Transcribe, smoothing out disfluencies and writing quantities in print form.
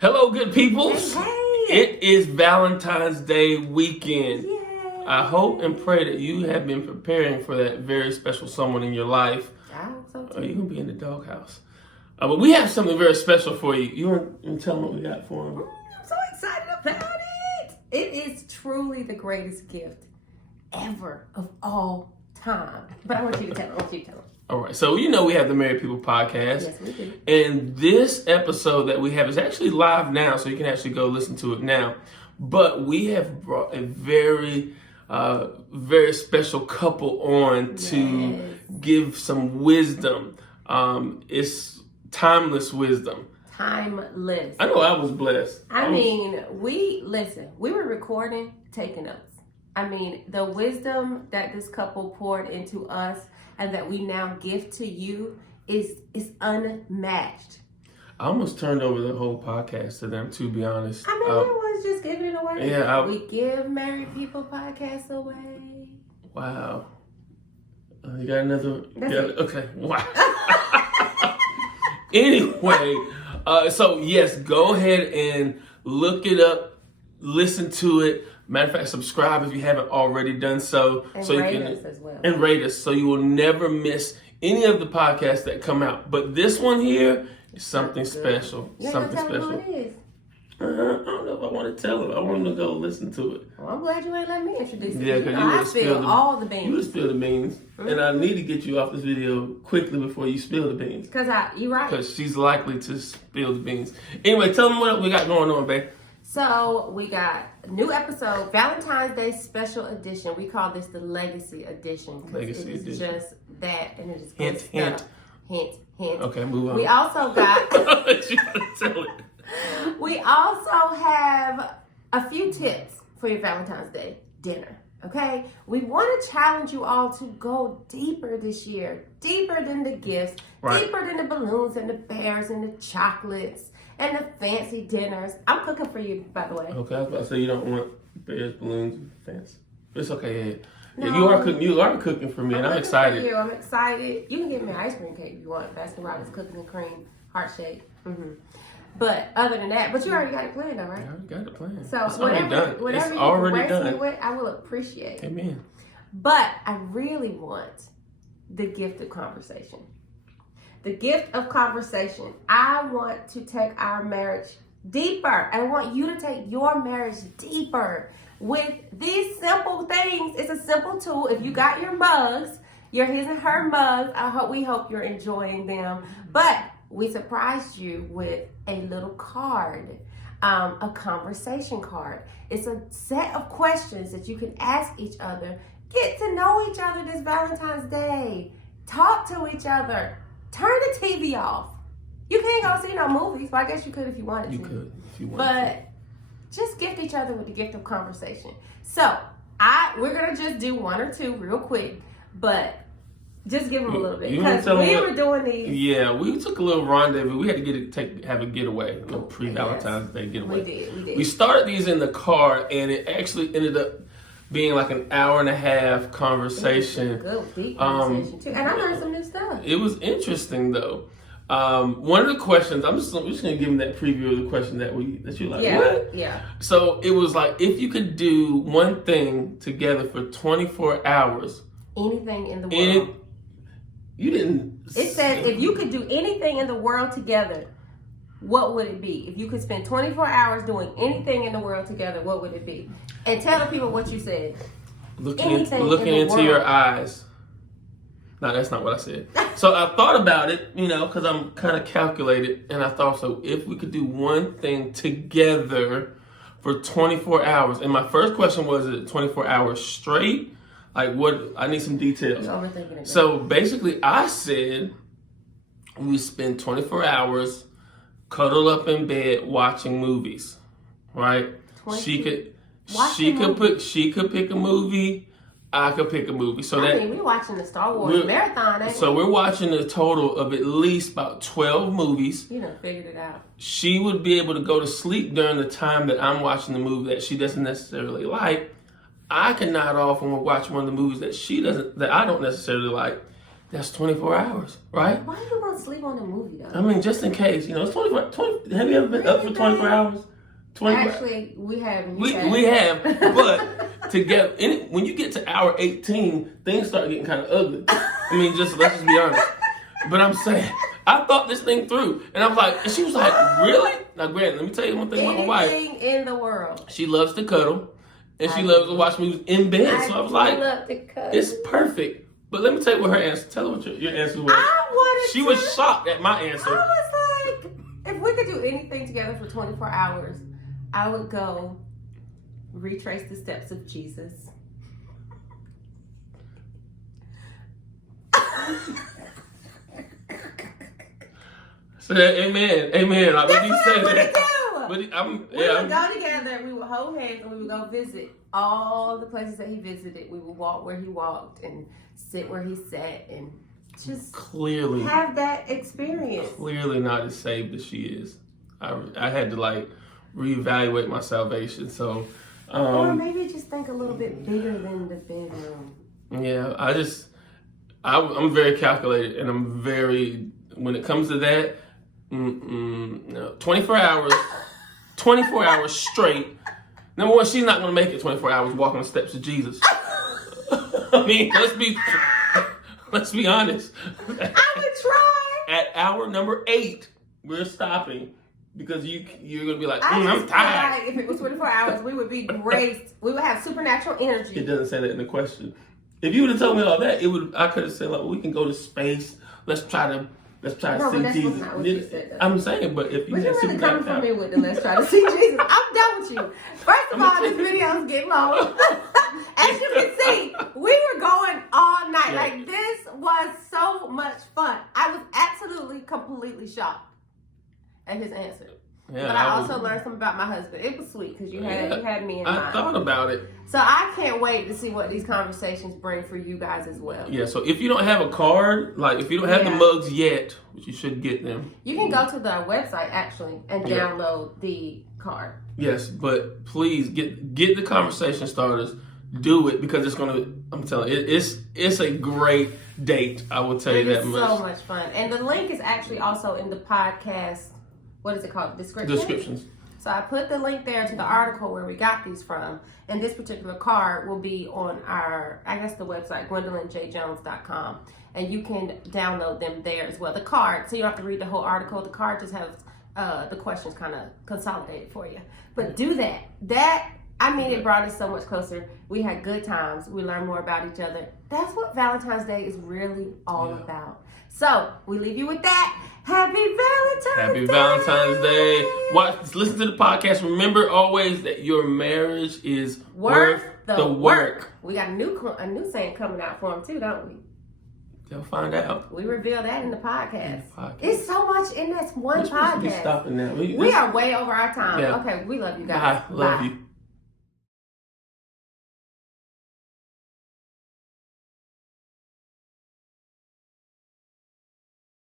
Hello, good peoples. Hey. It is Valentine's Day weekend. Yay. I hope and pray that you have been preparing for that very special someone in your life. I hope so too. Or you're going to be in the doghouse. But we have something very special for you. You want to tell them what we got for them? I'm so excited about it. It is truly the greatest gift ever of all time. But I want you to tell them. All right. So, you know, we have the Married People podcast. Yes, we do. And this episode that we have is actually live now, so you can actually go listen to it now. But we have brought a very special couple on to give some wisdom. It's timeless wisdom. Timeless. I know I was blessed. We were recording, taking notes. I mean, the wisdom that this couple poured into us and that we now give to you is unmatched. I almost turned over the whole podcast to them, to be honest. I mean, we was just giving it away. Yeah, we give Married People podcasts away. Wow. You got another? Okay. Wow. Anyway, so yes, go ahead and look it up, listen to it. Matter of fact, subscribe if you haven't already done so. And so rate you can us as well. And rate us so you will never miss any of the podcasts that come out. But this one here is something special. You something ain't gonna special. tell them who it is. I don't know if I want to tell them. I want them to go listen to it. Well, I'm glad you ain't let me introduce it. Yeah, because I spill all the beans. You would spill the beans. Mm-hmm. And I need to get you off this video quickly before you spill the beans. You right. Because she's likely to spill the beans. Anyway, tell them what we got going on, babe. So we got a new episode, Valentine's Day special edition. We call this the Legacy Edition. Legacy Edition. Just that, and it is hint, good stuff. Hint. Okay, move on. We also got... You gotta tell it. We also have a few tips for your Valentine's Day dinner, okay? We want to challenge you all to go deeper this year, deeper than the gifts, deeper than the balloons and the bears and the chocolates and the fancy dinners. I'm cooking for you, by the way. Okay, I was about to say you don't want bears, balloons, and fancy. It's okay, No. You are cooking for me, and I'm excited. For you. I'm excited. You can give me an ice cream cake if you want. Baskin Robbins cookies and cream, heart shape. Mm-hmm. But other than that, you already got it planned, though, right? I already got it planned. So it's already done. Whatever It's already you can done. me with, I will appreciate. Amen. But I really want the gift of conversation. The gift of conversation. I want to take our marriage deeper. I want you to take your marriage deeper with these simple things. It's a simple tool. If you got your mugs, your his and her mugs, we hope you're enjoying them. But we surprised you with a little card, a conversation card. It's a set of questions that you can ask each other. Get to know each other this Valentine's Day. Talk to each other. Turn the TV off. You can't go see no movies, but I guess you could if you wanted to. You could if you wanted But just gift each other with the gift of conversation. So we're gonna just do one or two real quick, but just give them a little bit because we were doing these. Yeah, we took a little rendezvous. We had to have a getaway, a little pre-Valentine's Day getaway. We did. We started these in the car, and it actually ended up being like an hour and a half conversation. Good, deep conversation too. And I learned some new stuff. It was interesting though. One of the questions, we're just gonna give them that preview of the question that you're like, what? Yeah. So it was like, if you could do one thing together for 24 hours. Anything in the world. You didn't. It says if you could do anything in the world together, what would it be? If you could spend 24 hours doing anything in the world together, what would it be? And tell the people what you said. Looking into your eyes. No, that's not what I said. So I thought about it, because I'm kind of calculated, and I thought, so if we could do one thing together for 24 hours, and my first question was, is it 24 hours straight? Like what? I need some details. You're overthinking it. So basically, I said we spend 24 hours cuddled up in bed watching movies, right? She could pick a movie. I could pick a movie. So we're watching the Star Wars marathon. Ain't so we're watching a total of at least about 12 movies. You done figured it out. She would be able to go to sleep during the time that I'm watching the movie that she doesn't necessarily like. I can nod off when we're watching one of the movies that I don't necessarily like, That's 24 hours, right? Why do you want to sleep on the movie, though? I mean, just in case, it's 24. 20, have you ever been up for 24 hours? 24. Actually, we have. We have, but when you get to hour 18, things start getting kind of ugly. I mean, let's just be honest. But I'm saying, I thought this thing through, and I'm like, and she was like, really? Now, Grant, let me tell you one thing about my wife. Anything in the world. She loves to cuddle, and she loves to watch movies in bed. So I was like, love to cuddle. it's perfect. But let me tell you what her answer. Tell her what your answer was. She was shocked at my answer. I was like, if we could do anything together for 24 hours, I would go retrace the steps of Jesus. So, amen. Like, That's what I want to do. But We would go together, we would hold hands, and we would go visit all the places that he visited. We would walk where he walked and sit where he sat and just clearly have that experience. Clearly not as saved as she is. I had to reevaluate my salvation. So, or maybe just think a little bit bigger than the bedroom. Yeah, I'm very calculated, and I'm very, when it comes to that, no, 24 hours straight. Number one, she's not going to make it 24 hours walking the steps of Jesus. I mean, let's be honest. I would try. At hour number 8, we're stopping because you're going to be like, I'm tired. Like if it was 24 hours, we would be graced. We would have supernatural energy. It doesn't say that in the question. If you would have told me all that, I could have said, like, we can go to space. Let's try to see Jesus. Not what you said, I'm saying, but if you had really coming from me with the let's try to see Jesus. I'm done with you. First of all, this video is getting long. As you can see, we were going all night. Yeah. Like, this was so much fun. I was absolutely, completely shocked at his answer. Yeah, but I also learned something about my husband. It was sweet because you had me in mind. I thought about it. So I can't wait to see what these conversations bring for you guys as well. Yeah, so if you don't have a card, like if you don't have the mugs yet, which you should get them. You can go to the website actually and download the card. Yes, but please get the conversation starters. Do it because it's gonna. I'm telling you, it's a great date. I will tell you that much. It's so much fun, and the link is actually also in the podcast. What is it called? Descriptions. So I put the link there to the article where we got these from, and this particular card will be on the website, GwendolynJJones.com, and you can download them there as well. The card, so you don't have to read the whole article. The card just has the questions kind of consolidated for you. But do that. It brought us so much closer. We had good times. We learned more about each other. That's what Valentine's Day is really all about. So we leave you with that. Happy Valentine's Day. Listen to the podcast. Remember always that your marriage is worth the work. We got a new saying coming out for them too, don't we? They'll find out. We reveal that in the podcast. It's so much in this one podcast. We're stopping now. We are way over our time. Yeah. Okay, we love you guys. Bye. Love you.